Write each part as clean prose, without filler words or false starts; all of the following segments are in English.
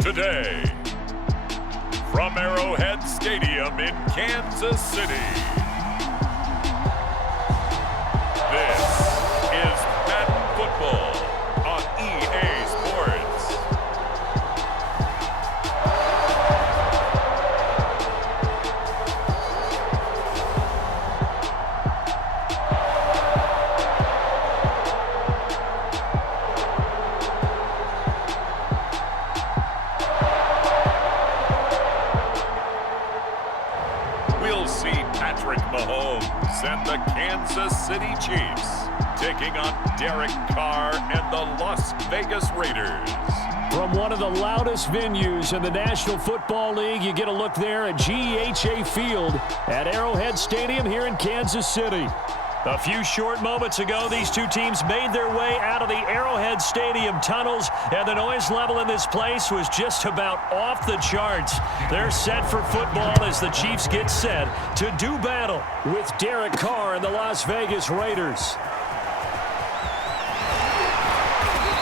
Today, from Arrowhead Stadium in Kansas City, this is Madden Football on EA Sports. Mahomes and the Kansas City Chiefs taking on Derek Carr and the Las Vegas Raiders. From one of the loudest venues in the National Football League, you get a look there at GEHA Field at Arrowhead Stadium here in Kansas City. A few short moments ago, these two teams made their way out of the Arrowhead Stadium tunnels, and the noise level in this place was just about off the charts. They're set for football as the Chiefs get set to do battle with Derek Carr and the Las Vegas Raiders.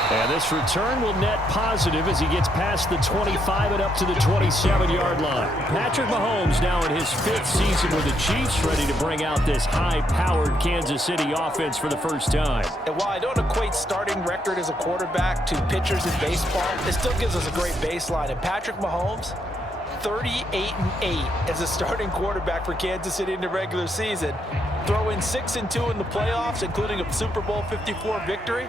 And this return will net positive as he gets past the 25 and up to the 27-yard line. Patrick Mahomes now in his fifth season with the Chiefs, ready to bring out this high-powered Kansas City offense for the first time. And while I don't equate starting record as a quarterback to pitchers in baseball, it still gives us a great baseline. And Patrick Mahomes, 38-8 as a starting quarterback for Kansas City in the regular season. Throw in 6-2 in the playoffs, including a Super Bowl 54 victory.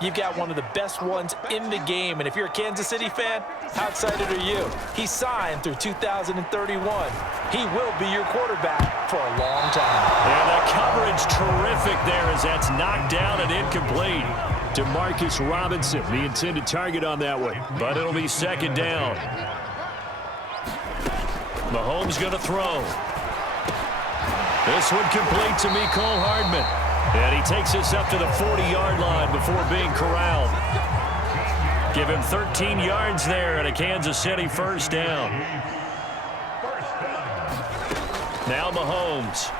You've got one of the best ones in the game. And if you're a Kansas City fan, how excited are you? He's signed through 2031. He will be your quarterback for a long time. And the coverage terrific there as that's knocked down and incomplete. Demarcus Robinson, the intended target on that one. But it'll be second down. Mahomes going to throw. This one complete to Mecole Hardman. And he takes us up to the 40-yard line before being corralled. Give him 13 yards there and a Kansas City first down. Now Mahomes.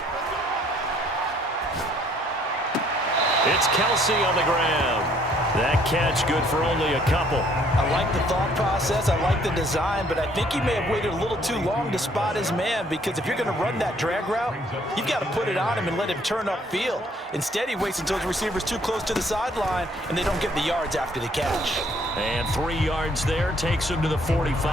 It's Kelsey on the ground. That catch good for only a couple. I like the thought process. I like the design, but I think he may have waited a little too long to spot his man, because if you're going to run that drag route, you've got to put it on him and let him turn upfield. Instead, he waits until his receiver's too close to the sideline, and they don't get the yards after the catch. And 3 yards there takes him to the 45.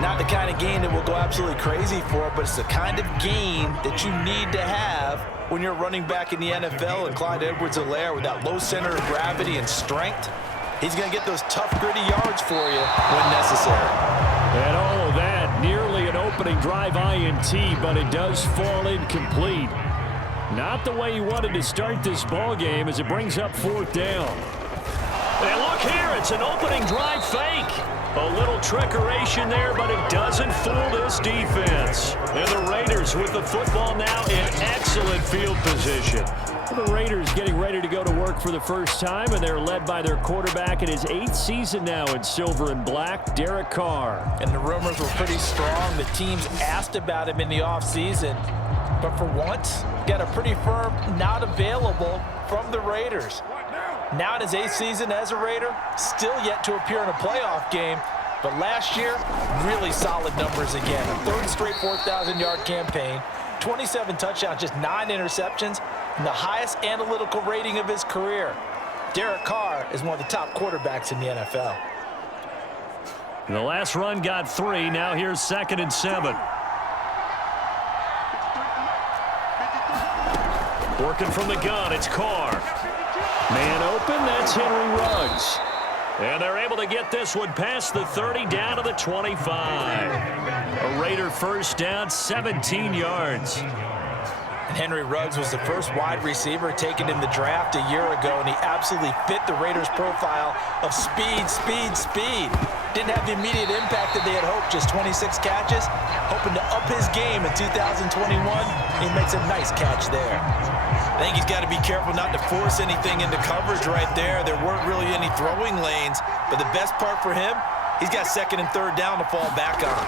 Not the kind of gain that will go absolutely crazy for, but it's the kind of gain that you need to have when you're running back in the NFL. And Clyde Edwards-Helaire, with that low center of gravity and strength, he's going to get those tough, gritty yards for you when necessary. And all of that, nearly an opening drive INT, but it does fall incomplete. Not the way he wanted to start this ball game as it brings up fourth down. And look here, it's an opening drive fake. A little trickeration there, but it doesn't fool this defense. And the Raiders with the football now in excellent field position. The Raiders getting ready to go to work for the first time, and they're led by their quarterback in his 8th season now in silver and black, Derek Carr. And the rumors were pretty strong. The teams asked about him in the offseason. But for once, got a pretty firm not available from the Raiders. Now in his 8th season as a Raider, still yet to appear in a playoff game. But last year, really solid numbers again. A 3rd straight 4,000-yard campaign, 27 touchdowns, just 9 interceptions, and the highest analytical rating of his career. Derek Carr is one of the top quarterbacks in the NFL. And the last run got 3. Now here's 2nd and 7. Working from the gun, it's Carr. Man open, that's Henry Ruggs. And they're able to get this one past the 30 down to the 25. A Raider first down, 17 yards. And Henry Ruggs was the first wide receiver taken in the draft a year ago, and he absolutely fit the Raiders' profile of speed, speed, speed. Didn't have the immediate impact that they had hoped, just 26 catches. Hoping to up his game in 2021. He makes a nice catch there. I think he's got to be careful not to force anything into coverage right there. There weren't really any throwing lanes, but the best part for him, he's got 2nd and 3rd down to fall back on.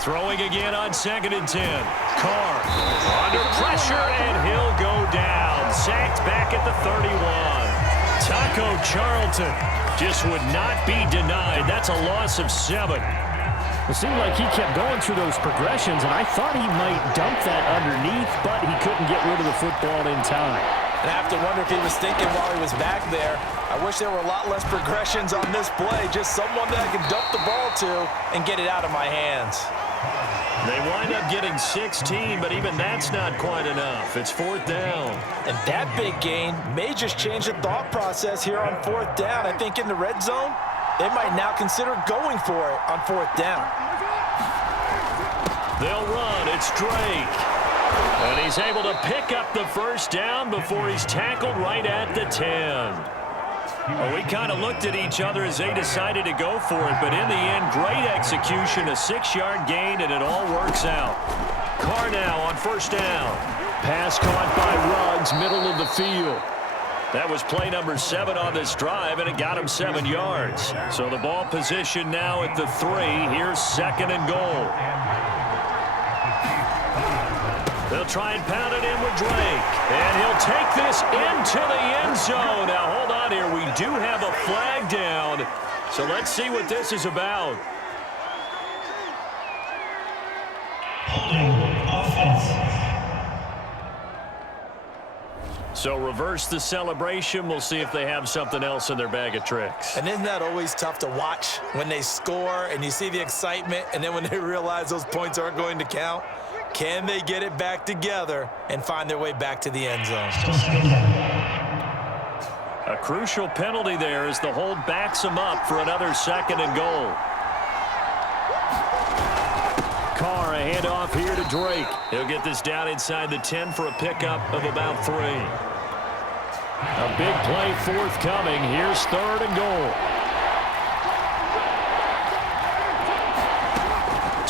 Throwing again on 2nd and 10. Carr under pressure, and he'll go down. Sacked back at the 31. Taco Charlton just would not be denied. That's a loss of 7. It seemed like he kept going through those progressions, and I thought he might dump that underneath, but he couldn't get rid of the football in time. And I have to wonder if he was thinking while he was back there, I wish there were a lot less progressions on this play, just someone that I can dump the ball to and get it out of my hands. They wind up getting 16, but even that's not quite enough. It's 4th down. And that big gain may just change the thought process here on 4th down. I think in the red zone, they might now consider going for it on 4th down. They'll run. It's Drake. And he's able to pick up the first down before he's tackled right at the 10. Well, we kind of looked at each other as they decided to go for it, but in the end, great execution, a 6-yard gain, and it all works out. Carr now on 1st down. Pass caught by Ruggs, middle of the field. That was play number 7 on this drive, and it got him 7 yards. So the ball position now at the 3. Here's 2nd and goal. They'll try and pound it in with Drake. And he'll take this into the end zone. Now, hold on here. We do have a flag down. So let's see what this is about. So reverse the celebration. We'll see if they have something else in their bag of tricks. And isn't that always tough to watch when they score and you see the excitement, and then when they realize those points aren't going to count? Can they get it back together and find their way back to the end zone? A crucial penalty there as the hold backs him up for another 2nd and goal. Carr, a handoff here to Drake. He'll get this down inside the 10 for a pickup of about 3. A big play forthcoming. Here's 3rd and goal.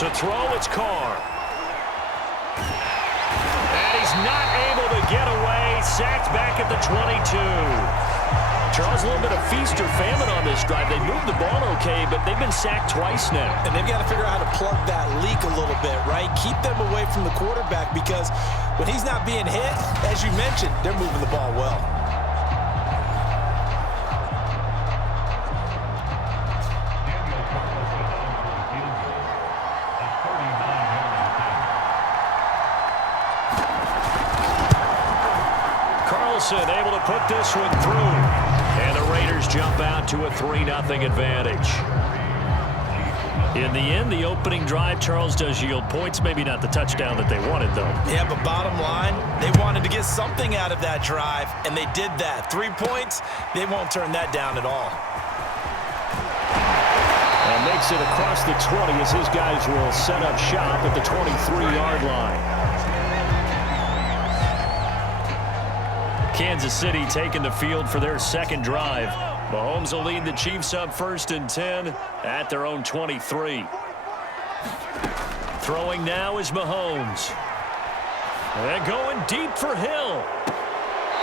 To throw, it's Carr. And he's not able to get away. Sacked back at the 22. Charles, a little bit of feast or famine on this drive. They moved the ball okay, but they've been sacked twice now. And they've got to figure out how to plug that leak a little bit, right? Keep them away from the quarterback, because when he's not being hit, as you mentioned, they're moving the ball well. Able to put this one through. And the Raiders jump out to a 3-0 advantage. In the end, the opening drive, Charles, does yield points. Maybe not the touchdown that they wanted, though. Yeah, but bottom line, they wanted to get something out of that drive, and they did that. 3 points, they won't turn that down at all. And makes it across the 20 as his guys will set up shop at the 23-yard line. Kansas City taking the field for their 2nd drive. Mahomes will lead the Chiefs up 1st and 10 at their own 23. Throwing now is Mahomes. And going deep for Hill.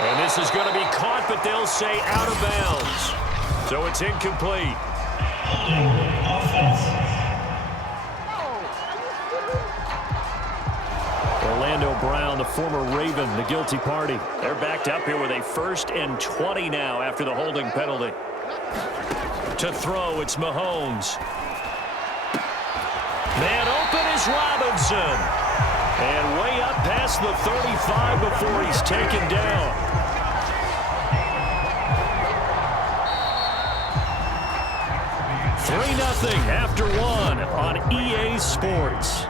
And this is going to be caught, but they'll say out of bounds. So it's incomplete. Orlando Brown, the former Raven, the guilty party. They're backed up here with a 1st and 20 now after the holding penalty. To throw, it's Mahomes. Man open is Robinson. And way up past the 35 before he's taken down. Three 0 after one on EA Sports.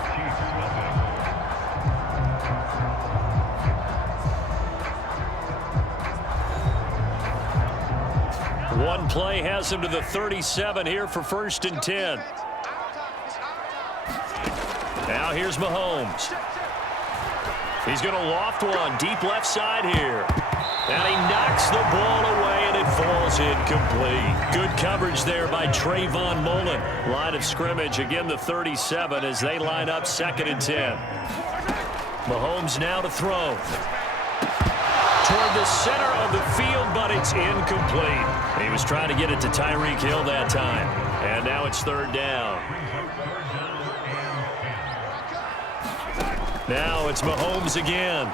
One play has him to the 37 here for 1st and 10. Now here's Mahomes. He's going to loft one deep left side here. And he knocks the ball away, and it falls incomplete. Good coverage there by Trayvon Mullen. Line of scrimmage, again the 37 as they line up 2nd and 10. Mahomes now to throw. Toward the center of the field, but it's incomplete. He was trying to get it to Tyreek Hill that time. And now it's 3rd down. Now it's Mahomes again.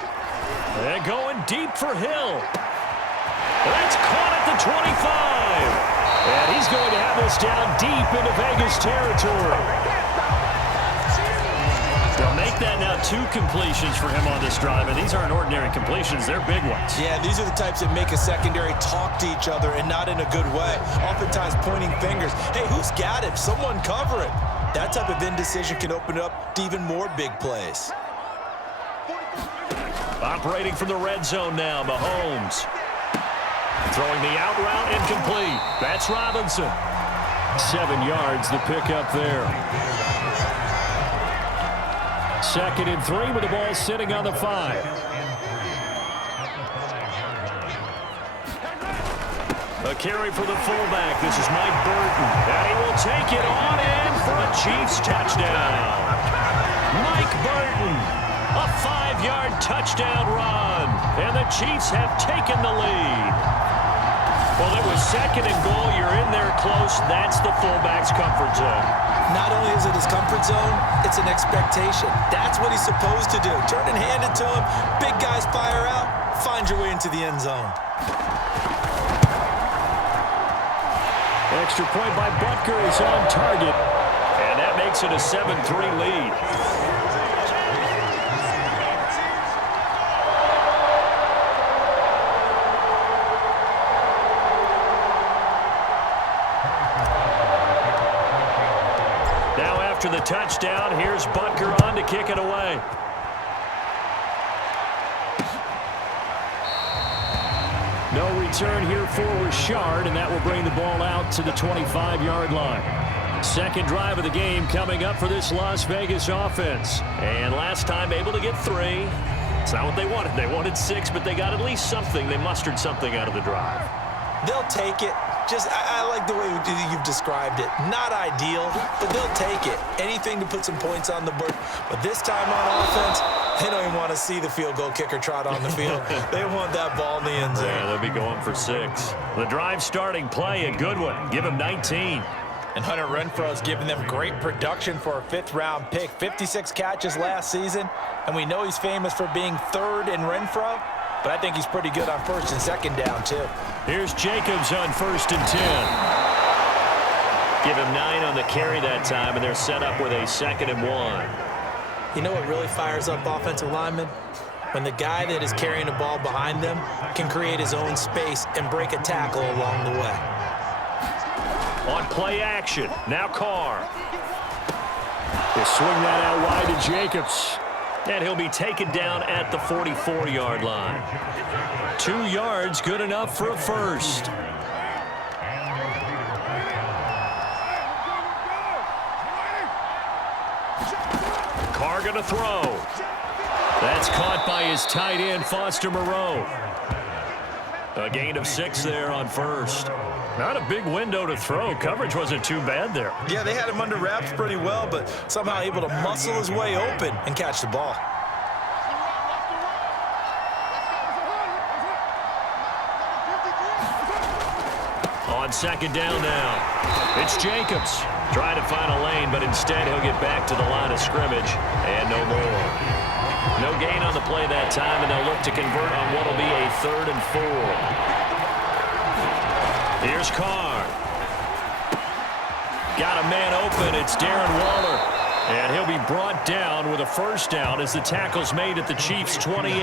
And going deep for Hill. That's caught at the 25. And he's going to have this down deep into Vegas territory. They'll make that now 2 completions for him on this drive, and these aren't ordinary completions. They're big ones. Yeah, these are the types that make a secondary talk to each other and not in a good way. Oftentimes pointing fingers. Hey, who's got it? Someone cover it. That type of indecision can open it up to even more big plays. Operating from the red zone now, Mahomes. Throwing the out route incomplete. That's Robinson. 7 yards, the pickup there. 2nd and 3 with the ball sitting on the 5. A carry for the fullback. This is Mike Burton. And he will take it on in for a Chiefs touchdown. Mike Burton. A 5-yard touchdown run. And the Chiefs have taken the lead. Well, it was 2nd and goal. You're in there close. That's the fullback's comfort zone. Not only is it his comfort zone, it's an expectation. That's what he's supposed to do. Turn and hand it to him. Big guys fire out. Find your way into the end zone. Extra point by Butker is on target. And that makes it a 7-3 lead. After the touchdown, here's Butker on to kick it away. No return here for Richard, and that will bring the ball out to the 25-yard line. 2nd drive of the game coming up for this Las Vegas offense. And last time able to get 3. It's not what they wanted. They wanted 6, but they got at least something. They mustered something out of the drive. They'll take it. I like the way you've described it. Not ideal, but they'll take it. Anything to put some points on the board. But this time on offense, they don't even want to see the field goal kicker trot on the field. They want that ball in the end zone. Yeah, they'll be going for 6. The drive starting play, a good one. Give him 19. And Hunter Renfro's giving them great production for a 5th-round pick. 56 catches last season, and we know he's famous for being 3rd in Renfro. But I think he's pretty good on 1st and 2nd down, too. Here's Jacobs on 1st and 10. Give him 9 on the carry that time, and they're set up with a 2nd and 1. You know what really fires up offensive linemen? When the guy that is carrying the ball behind them can create his own space and break a tackle along the way. On play action, now Carr. They swing that out wide to Jacobs. And he'll be taken down at the 44-yard line. 2 yards, good enough for a 1st. Carr gonna throw. That's caught by his tight end, Foster Moreau. A gain of 6 there on 1st. Not a big window to throw. Coverage wasn't too bad there. Yeah, they had him under wraps pretty well, but somehow able to muscle his way open and catch the ball. On second down now, it's Jacobs. Trying to find a lane, but instead he'll get back to the line of scrimmage, and no more. No gain on the play that time, and they'll look to convert on what will be a 3rd and 4. Here's Carr. Got a man open. It's Darren Waller. And he'll be brought down with a first down as the tackle's made at the Chiefs' 28.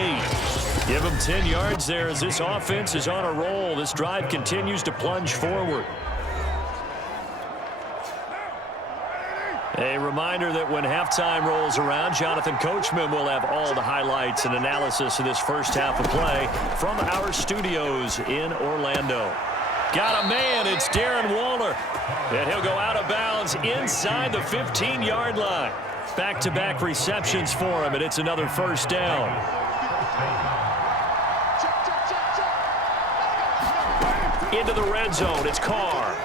Give him 10 yards there as this offense is on a roll. This drive continues to plunge forward. A reminder that when halftime rolls around, Jonathan Coachman will have all the highlights and analysis of this first half of play from our studios in Orlando. Got a man, it's Darren Waller. And he'll go out of bounds inside the 15-yard line. Back-to-back receptions for him, and it's another first down. Into the red zone, it's Carr.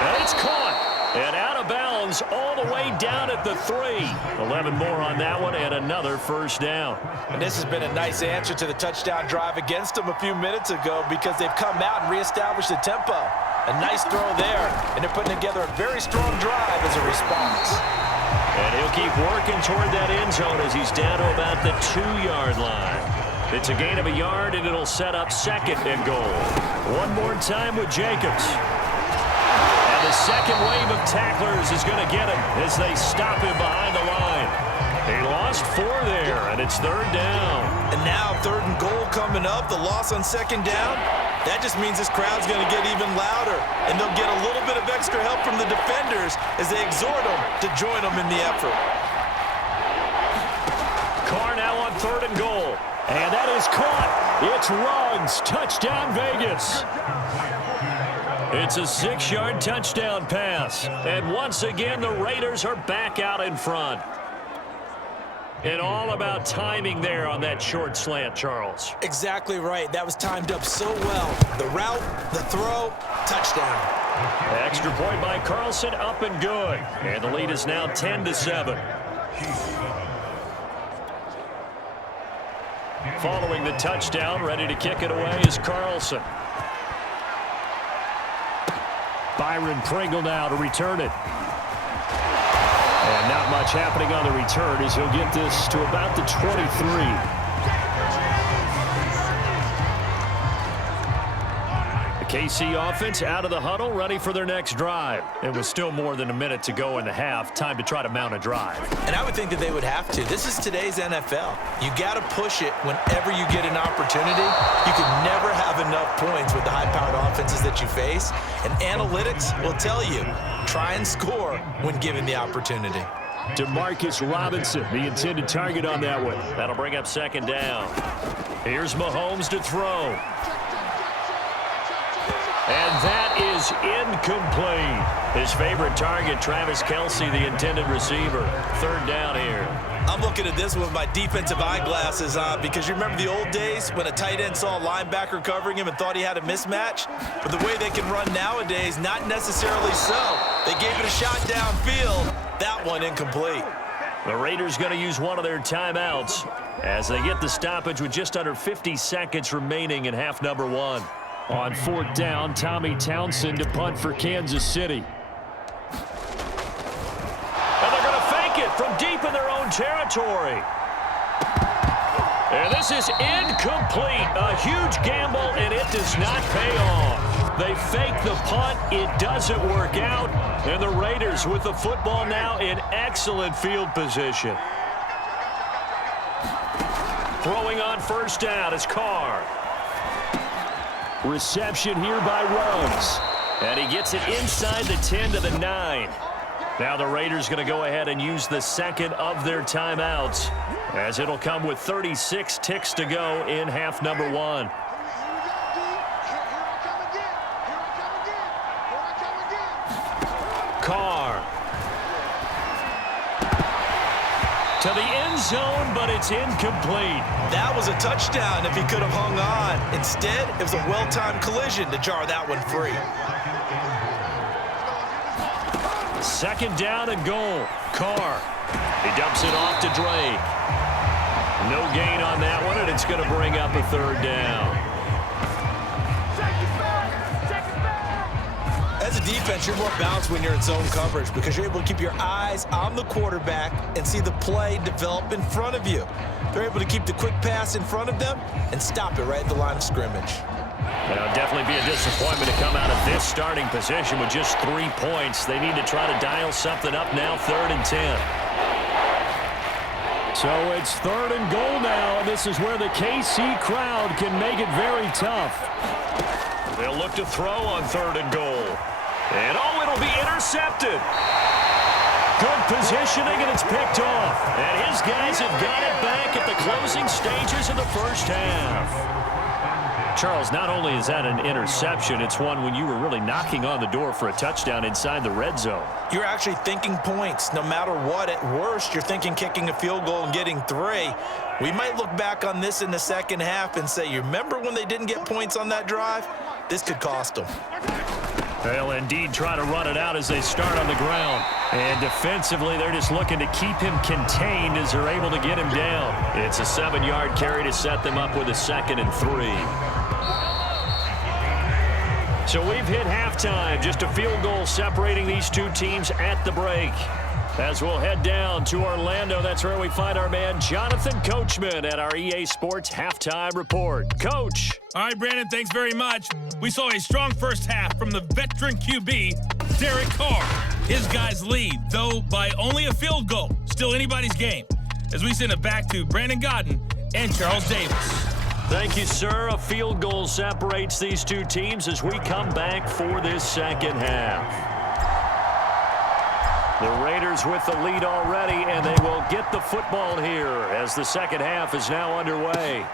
And it's caught. And out of bounds all the way down at the 3. 11 more on that one and another first down. And this has been a nice answer to the touchdown drive against them a few minutes ago because they've come out and reestablished the tempo. A nice throw there, and they're putting together a very strong drive as a response. And he'll keep working toward that end zone as he's down to about the 2-yard line. It's a gain of a yard, and it'll set up 2nd and goal. One more time with Jacobs. The second wave of tacklers is going to get him as they stop him behind the line. He lost 4 there, and it's 3rd down. And now 3rd and goal coming up, the loss on 2nd down. That just means this crowd's going to get even louder, and they'll get a little bit of extra help from the defenders as they exhort them to join them in the effort. Carr now on 3rd and goal, and that is caught. It's Ruggs, touchdown Vegas. It's a 6-yard touchdown pass. And once again, the Raiders are back out in front. And all about timing there on that short slant, Charles. Exactly right. That was timed up so well. The route, the throw, touchdown. Extra point by Carlson, up and good. And the lead is now 10-7. Following the touchdown, ready to kick it away is Carlson. Byron Pringle now to return it. And not much happening on the return as he'll get this to about the 23. The KC offense out of the huddle, ready for their next drive. It was still more than a minute to go in the half. Time to try to mount a drive. And I would think that they would have to. This is today's NFL. You got to push it whenever you get an opportunity. You can never have enough points with the high-powered offenses that you face. And analytics will tell you, try and score when given the opportunity. Demarcus Robinson, the intended target on that one. That'll bring up 2nd down. Here's Mahomes to throw. And that is incomplete. His favorite target, Travis Kelce, the intended receiver. 3rd down here. I'm looking at this with my defensive eyeglasses on because you remember the old days when a tight end saw a linebacker covering him and thought he had a mismatch? But the way they can run nowadays, not necessarily so. They gave it a shot downfield. That one incomplete. The Raiders going to use one of their timeouts as they get the stoppage with just under 50 seconds remaining in half number 1. On 4th down, Tommy Townsend to punt for Kansas City. And they're going to fake it from deep in their own territory. And this is incomplete. A huge gamble, and it does not pay off. They fake the punt. It doesn't work out. And the Raiders with the football now in excellent field position. Throwing on 1st down is Carr. Reception here by Ruggs. And he gets it inside the 10 to the 9. Now the Raiders going to go ahead and use the 2nd of their timeouts as it'll come with 36 ticks to go in half number 1. Carr. To the end zone, but it's incomplete. That was a touchdown if he could have hung on. Instead, it was a well-timed collision to jar that one free. Second down and goal. Carr. He dumps it off to Drake. No gain on that one, and it's going to bring up a third down. As a defense, you're more balanced when you're in zone coverage because you're able to keep your eyes on the quarterback and see the play develop in front of you. They're able to keep the quick pass in front of them and stop it right at the line of scrimmage. It'll definitely be a disappointment to come out of this starting position with just 3 points. They need to try to dial something up now, 3rd and 10. So it's 3rd and goal now. This is where the KC crowd can make it very tough. They'll look to throw on 3rd and goal. And, oh, it'll be intercepted. Good positioning, and it's picked off. And his guys have got it back at the closing stages of the first half. Charles, not only is that an interception, it's one when you were really knocking on the door for a touchdown inside the red zone. You're actually thinking points. No matter what, at worst, you're thinking kicking a field goal and getting 3. We might look back on this in the second half and say, you remember when they didn't get points on that drive? This could cost them. They'll indeed try to run it out as they start on the ground. And defensively, they're just looking to keep him contained as they're able to get him down. It's a 7-yard carry to set them up with a 2nd and 3. So we've hit halftime. Just a field goal separating these two teams at the break. As we'll head down to Orlando, that's where we find our man Jonathan Coachman at our EA Sports Halftime Report. Coach. All right, Brandon, thanks very much. We saw a strong first half from the veteran QB, Derek Carr. His guys lead, though by only a field goal. Still anybody's game. As we send it back to Brandon Godden and Charles Davis. Thank you, sir. A field goal separates these two teams as we come back for this second half. The Raiders with the lead already, and they will get the football here as the second half is now underway.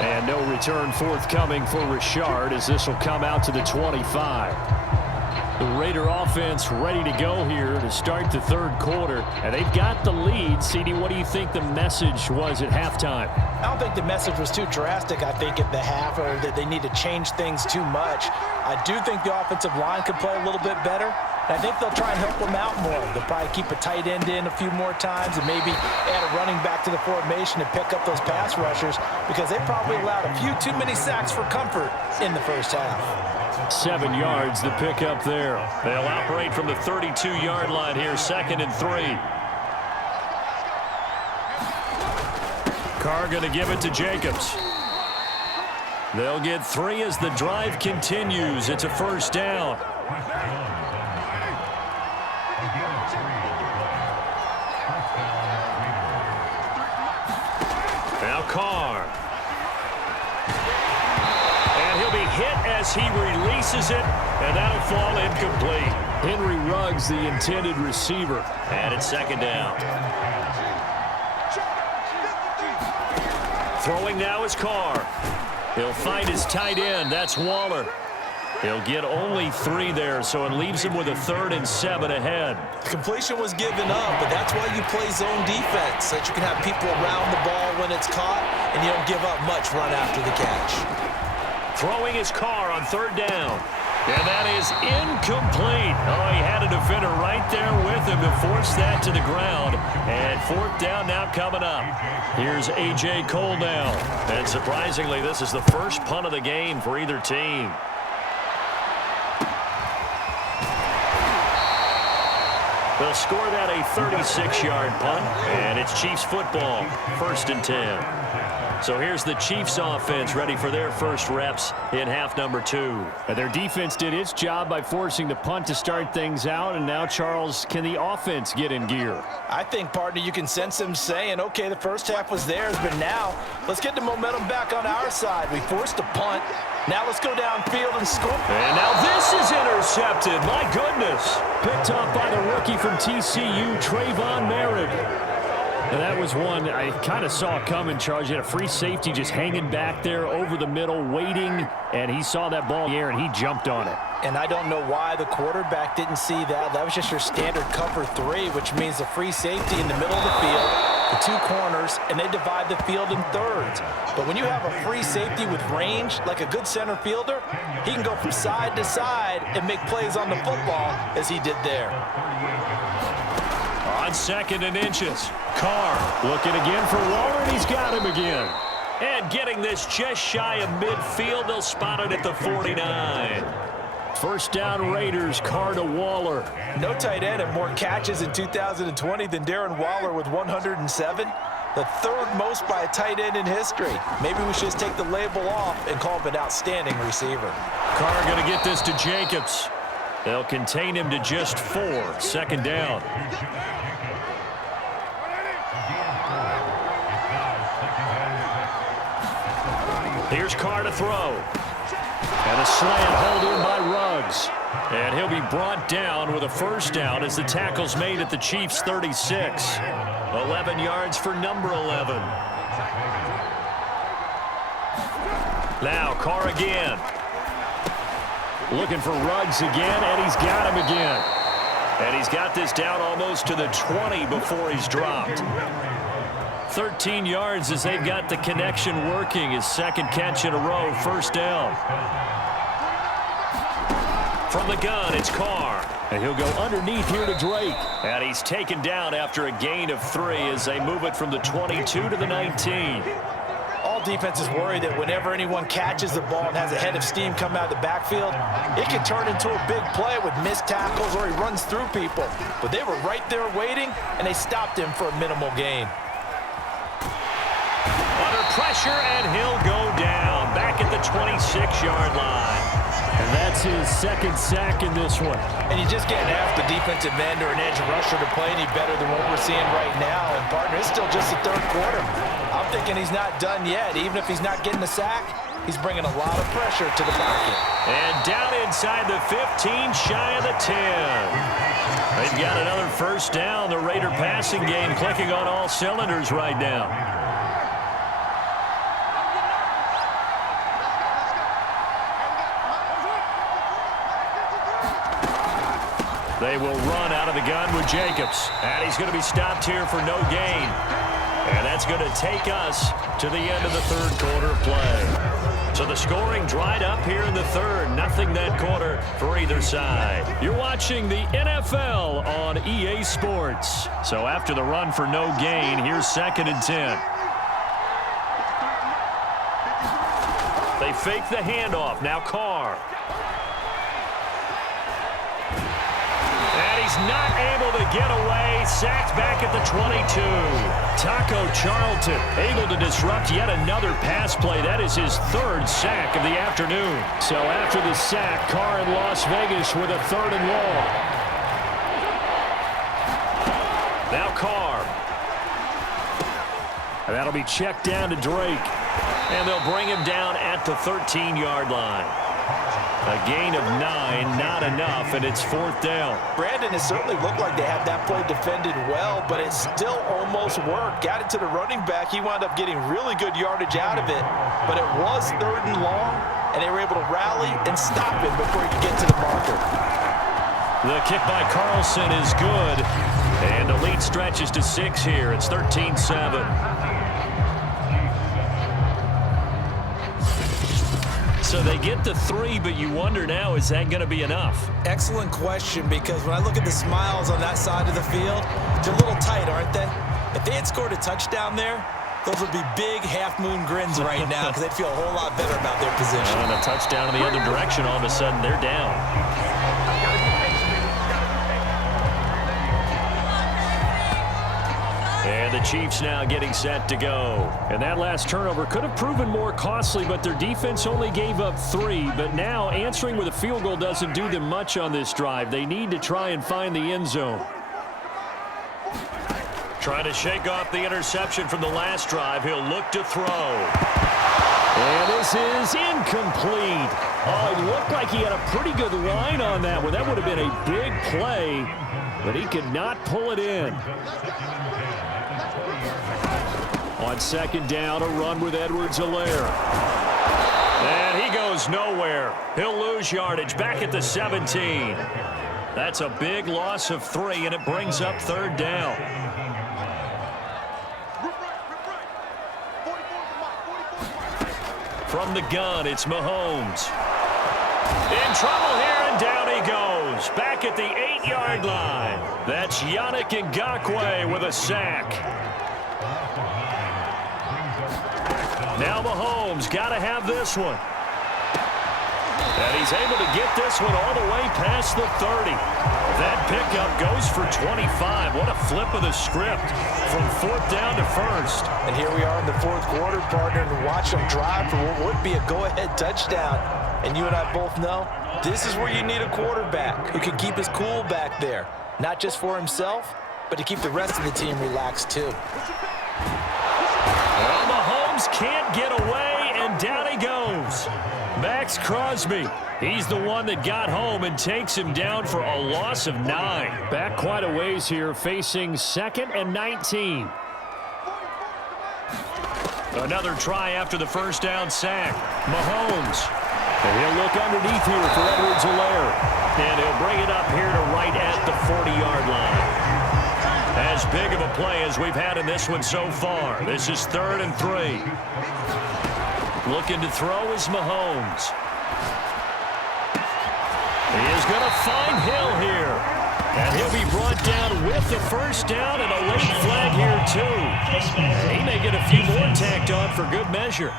And no return forthcoming for Richard as this will come out to the 25. The Raider offense ready to go here to start the 3rd quarter. And they've got the lead. CD, what do you think the message was at halftime? I don't think the message was too drastic, I think, at the half, or that they need to change things too much. I do think the offensive line could play a little bit better. And I think they'll try and help them out more. They'll probably keep a tight end in a few more times and maybe add a running back to the formation to pick up those pass rushers because they probably allowed a few too many sacks for comfort in the first half. 7 yards the pick up there. They'll operate from the 32-yard line here, 2nd and 3. Carr going to give it to Jacobs. They'll get 3 as the drive continues. It's a first down. Now Carr. And he'll be hit as he releases it, and that'll fall incomplete. Henry Ruggs, the intended receiver. And it's 2nd down. Throwing now is Carr. He'll find his tight end. That's Waller. He'll get only 3 there, so it leaves him with a 3rd and 7 ahead. The completion was given up, but that's why you play zone defense, so that you can have people around the ball when it's caught, and you don't give up much run after the catch. Throwing his Carr on 3rd down. And that is incomplete. Oh, he had a defender right there with him to force that to the ground. And 4th down now coming up. Here's A.J. Cole now. And surprisingly, this is the first punt of the game for either team. They'll score that a 36-yard punt, and it's Chiefs football, 1st and 10. So here's the Chiefs offense ready for their first reps in half number 2. And their defense did its job by forcing the punt to start things out, and now, Charles, can the offense get in gear? I think, partner, you can sense them saying, okay, the first half was theirs, but now let's get the momentum back on our side. We forced a punt. Now let's go downfield and score. And now this is intercepted. My goodness. Picked off by the rookie from TCU, Trayvon Merritt. And that was one I kind of saw coming, Charles. You had a free safety just hanging back there over the middle, waiting, and he saw that ball in the air, and he jumped on it. And I don't know why the quarterback didn't see that. That was just your standard cover 3, which means the free safety in the middle of the field, the 2 corners, and they divide the field in thirds. But when you have a free safety with range, like a good center fielder, he can go from side to side and make plays on the football as he did there. On 2nd and inches, Carr looking again for Waller, and he's got him again. And getting this just shy of midfield, they'll spot it at the 49. First down Raiders, Carr to Waller. No tight end had more catches in 2020 than Darren Waller with 107. The 3rd most by a tight end in history. Maybe we should just take the label off and call him an outstanding receiver. Carr going to get this to Jacobs. They'll contain him to just 4. 2nd down. Here's Carr to throw. And a slant hauled in by Ruggs. And he'll be brought down with a first down as the tackle's made at the Chiefs' 36. 11 yards for number 11. Now Carr again. Looking for Ruggs again, and he's got him again. And he's got this down almost to the 20 before he's dropped. 13 yards as they've got the connection working. His 2nd catch in a row, first down. From the gun, it's Carr. And he'll go underneath here to Drake. And he's taken down after a gain of 3 as they move it from the 22 to the 19. All defenses worry that whenever anyone catches the ball and has a head of steam come out of the backfield, it can turn into a big play with missed tackles or he runs through people. But they were right there waiting, and they stopped him for a minimal gain. Under pressure, and he'll go down back at the 26-yard line. And that's his 2nd sack in this one. And you just can't ask the defensive end or an edge rusher to play any better than what we're seeing right now. And, partner, it's still just the 3rd quarter. I'm thinking he's not done yet. Even if he's not getting a sack, he's bringing a lot of pressure to the pocket. And down inside the 15, shy of the 10. They've got another first down. The Raider passing game clicking on all cylinders right now. They will run out of the gun with Jacobs. And he's going to be stopped here for no gain. And that's going to take us to the end of the 3rd quarter play. So the scoring dried up here in the 3rd. Nothing that quarter for either side. You're watching the NFL on EA Sports. So after the run for no gain, here's 2nd and 10. They fake the handoff. Now Carr. And he's not able to get away. Sacked back at the 22. Taco Charlton able to disrupt yet another pass play. That is his 3rd sack of the afternoon. So after the sack, Carr in Las Vegas with a 3rd and long. Now Carr. And that'll be checked down to Drake. And they'll bring him down at the 13-yard line. A gain of 9, not enough, and it's 4th down. Brandon, it certainly looked like they had that play defended well, but it still almost worked. Got it to the running back. He wound up getting really good yardage out of it, but it was 3rd and long, and they were able to rally and stop him before he could get to the marker. The kick by Carlson is good, and the lead stretches to 6 here. It's 13-7. So they get the 3, but you wonder now, is that going to be enough? Excellent question, because when I look at the smiles on that side of the field, they're a little tight, aren't they? If they had scored a touchdown there, those would be big half-moon grins right now because they'd feel a whole lot better about their position. And a touchdown in the other direction, all of a sudden they're down. And the Chiefs now getting set to go. And that last turnover could have proven more costly, but their defense only gave up 3. But now answering with a field goal doesn't do them much on this drive. They need to try and find the end zone. Trying to shake off the interception from the last drive. He'll look to throw. And this is incomplete. Oh, it looked like he had a pretty good line on that one. That would have been a big play, but he could not pull it in. On second down, a run with Edwards-Helaire. And he goes nowhere. He'll lose yardage back at the 17. That's a big loss of 3, and it brings up third down. From the gun, it's Mahomes. In trouble here, and down he goes. Back at the 8-yard line. That's Yannick Ngakoue with a sack. Now Mahomes got to have this one. And he's able to get this one all the way past the 30. That pickup goes for 25. What a flip of the script from 4th down to 1st. And here we are in the 4th quarter, partner, and watch them drive for what would be a go-ahead touchdown. And you and I both know this is where you need a quarterback who can keep his cool back there. Not just for himself, but to keep the rest of the team relaxed too. Well, Mahomes can't get away, and down he goes. Max Crosby, he's the one that got home and takes him down for a loss of 9. Back quite a ways here, facing 2nd and 19. Another try after the first down sack. Mahomes. And he'll look underneath here for Edwards-Helaire. And he'll bring it up here to right at the 40-yard line. As big of a play as we've had in this one so far. This is 3rd and 3. Looking to throw is Mahomes. He is going to find Hill here. And he'll be brought down with the first down and a late flag here, too. He may get a few more tacked on for good measure.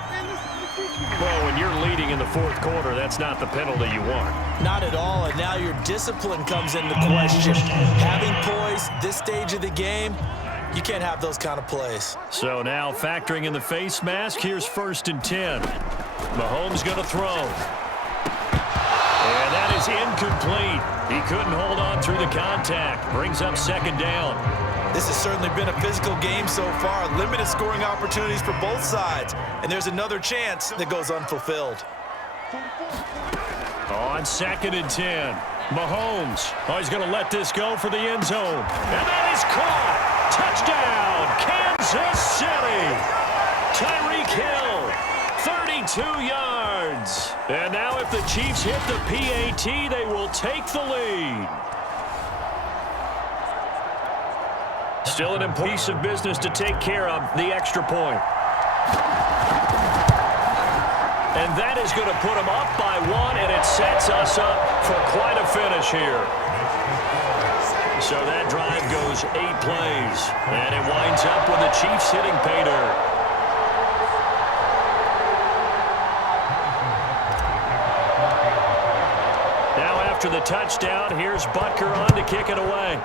Well, when you're leading in the 4th quarter, that's not the penalty you want. Not at all, and now your discipline comes into question. Having poise this stage of the game, you can't have those kind of plays. So now factoring in the face mask, here's 1st and 10. Mahomes going to throw. And that is incomplete. He couldn't hold on through the contact. Brings up 2nd down. This has certainly been a physical game so far. Limited scoring opportunities for both sides. And there's another chance that goes unfulfilled. On 2nd and 10. Mahomes. Oh, he's going to let this go for the end zone. And that is caught. Touchdown, Kansas City. Tyreek Hill, 32 yards. And now if the Chiefs hit the PAT, they will take the lead. Still an important piece of business to take care of, the extra point. And that is going to put them up by 1, and it sets us up for quite a finish here. So that drive goes 8 plays, and it winds up with the Chiefs hitting pay dirt. Now after the touchdown, here's Butker on to kick it away.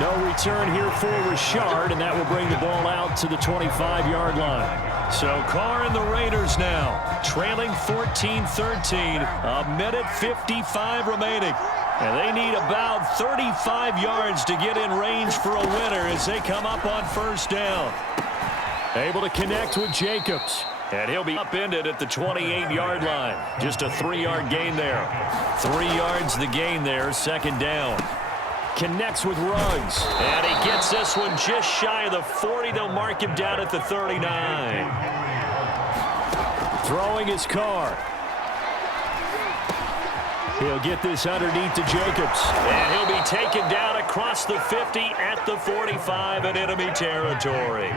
No return here for Richard, and that will bring the ball out to the 25-yard line. So Carr and the Raiders now trailing 14-13, a minute 55 remaining. And they need about 35 yards to get in range for a winner as they come up on 1st down. Able to connect with Jacobs. And he'll be upended at the 28-yard line. Just a 3-yard gain there. 3 yards the gain there, 2nd down. Connects with Ruggs. And he gets this one just shy of the 40. They'll mark him down at the 39. Throwing his Carr. He'll get this underneath to Jacobs. And he'll be taken down across the 50 at the 45 in enemy territory.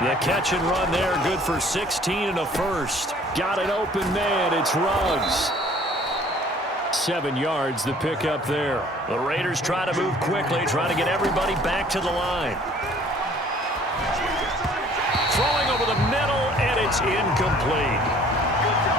The catch and run there, good for 16 and a first. Got an open man, it's Ruggs. 7 yards, the pickup there. The Raiders try to move quickly, try to get everybody back to the line. Throwing over the middle, and it's incomplete.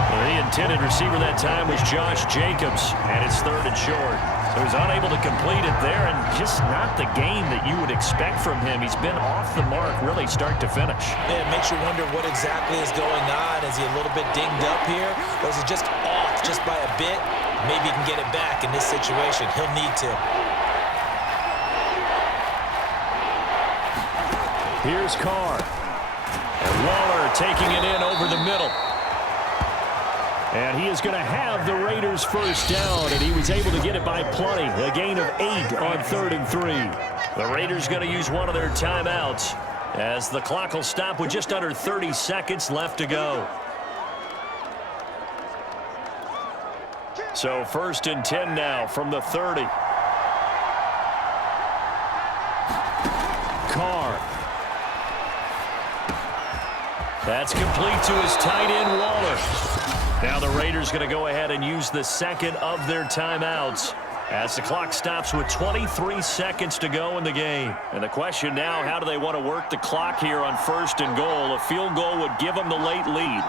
The intended receiver that time was Josh Jacobs, and it's 3rd and short. So he's unable to complete it there, and just not the game that you would expect from him. He's been off the mark, really start to finish. Yeah, it makes you wonder what exactly is going on. Is he a little bit dinged up here, or is he just off just by a bit? Maybe he can get it back in this situation. He'll need to. Here's Carr. And Waller taking it in over the middle. And he is going to have the Raiders first down, and he was able to get it by plenty. A gain of 8 on 3rd and 3. The Raiders going to use one of their timeouts as the clock will stop with just under 30 seconds left to go. So 1st and 10 now from the 30. Carr. That's complete to his tight end, Waller. Now the Raiders going to go ahead and use the second of their timeouts as the clock stops with 23 seconds to go in the game. And the question now, how do they want to work the clock here on 1st and goal? A field goal would give them the late lead.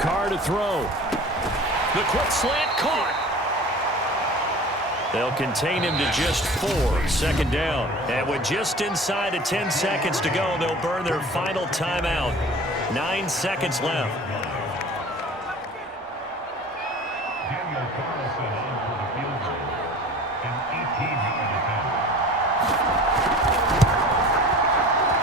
Carr to throw. The quick slant caught. They'll contain him to just 4. 2nd down. And with just inside of 10 seconds to go, they'll burn their final timeout. 9 seconds left.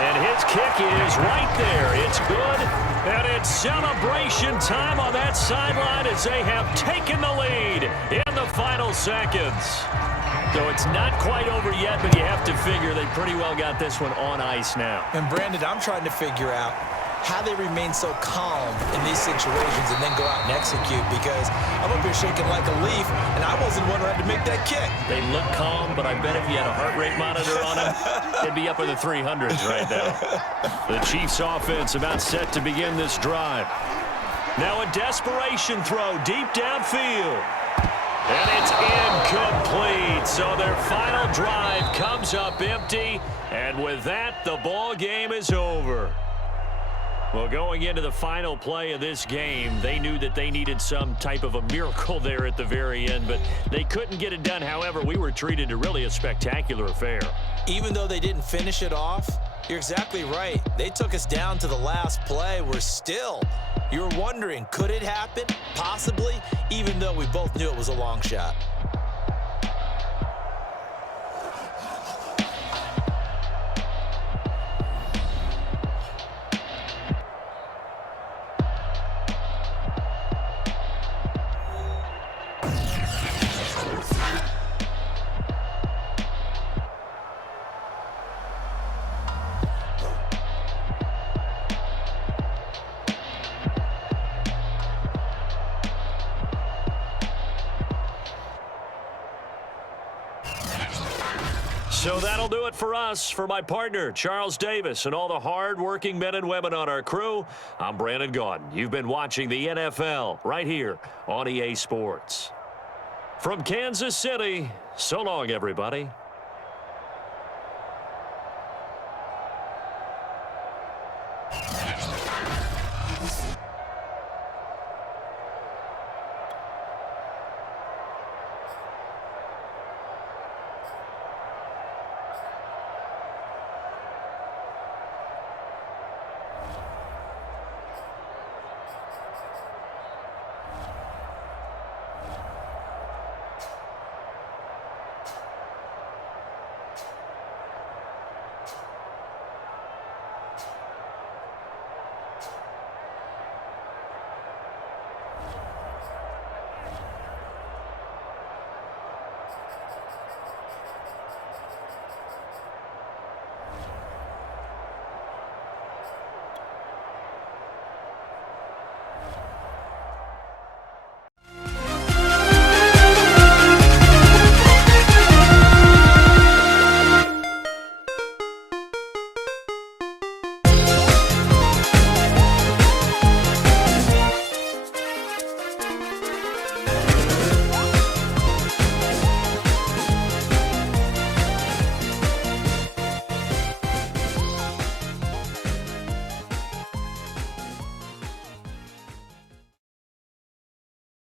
And his kick is right there. It's good. And it's celebration time on that sideline as they have taken the lead in the final seconds. So it's not quite over yet, but you have to figure they pretty well got this one on ice now. And Brandon, I'm trying to figure out how they remain so calm in these situations and then go out and execute, because I'm up here shaking like a leaf, and I wasn't the one who had to make that kick. They look calm, but I bet if you had a heart rate monitor on them, they'd be up in the 300s right now. The Chiefs offense about set to begin this drive. Now a desperation throw deep downfield. And it's incomplete. So their final drive comes up empty. And with that, the ball game is over. Well, going into the final play of this game, they knew that they needed some type of a miracle there at the very end, but they couldn't get it done. However, we were treated to really a spectacular affair. Even though they didn't finish it off, you're exactly right. They took us down to the last play. You're wondering, could it happen? Possibly, even though we both knew it was a long shot. So that'll do it for us. For my partner, Charles Davis, and all the hard-working men and women on our crew, I'm Brandon Gaudin. You've been watching the NFL right here on EA Sports. From Kansas City, so long, everybody.